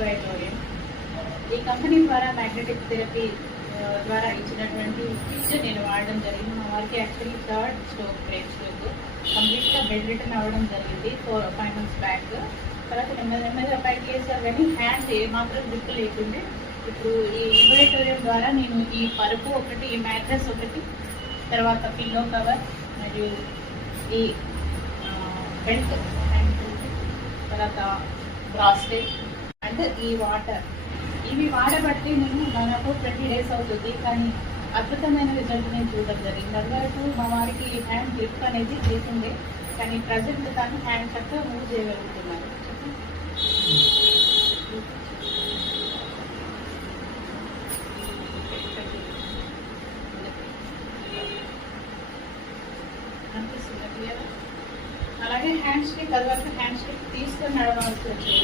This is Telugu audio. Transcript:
బయోటోరియం. ఈ కంపెనీ ద్వారా మ్యాగ్నెటిక్ థెరపీ ద్వారా ఇచ్చినటువంటి కిట్ నేను వాడడం జరిగింది. మా వారికి actually third stroke, brain stroke, కంప్లీట్గా బెడ్ రిటర్న్ అవ్వడం జరిగింది 4-5 months బ్యాక్. తర్వాత నెమ్మదిగా పైకి వేసారు కానీ హ్యాండ్ ఏమాత్రం గ్రిప్ లేకుండే. ఇప్పుడు ఈ ఇన్వైటోరియం ద్వారా నేను ఈ పరుపు ఒకటి, ఈ మ్యాట్రెస్ ఒకటి, తర్వాత పిల్లో కవర్ మరియు ఈ బెల్ట్ హ్యాండ్, తర్వాత బ్రాస్లెట్ అండ్ ఈ వాటర్, ఇవి వాడబట్టి నేను దాదాపు 20 days అవుతుంది. కానీ అద్భుతమైన రిజల్ట్ నేను చూడడం జరిగింది. అందువరకు మా వారికి హ్యాండ్ గ్రిప్ అనేది చేసిందే, కానీ ప్రజెంట్ తను హ్యాండ్ చక్కగా మూవ్ చేయగలుగుతున్నారు. అలాగే హ్యాండ్ స్టిక్, అది వరకు హ్యాండ్ స్టిక్ తీసుకొని నడవాల్సి వచ్చేది.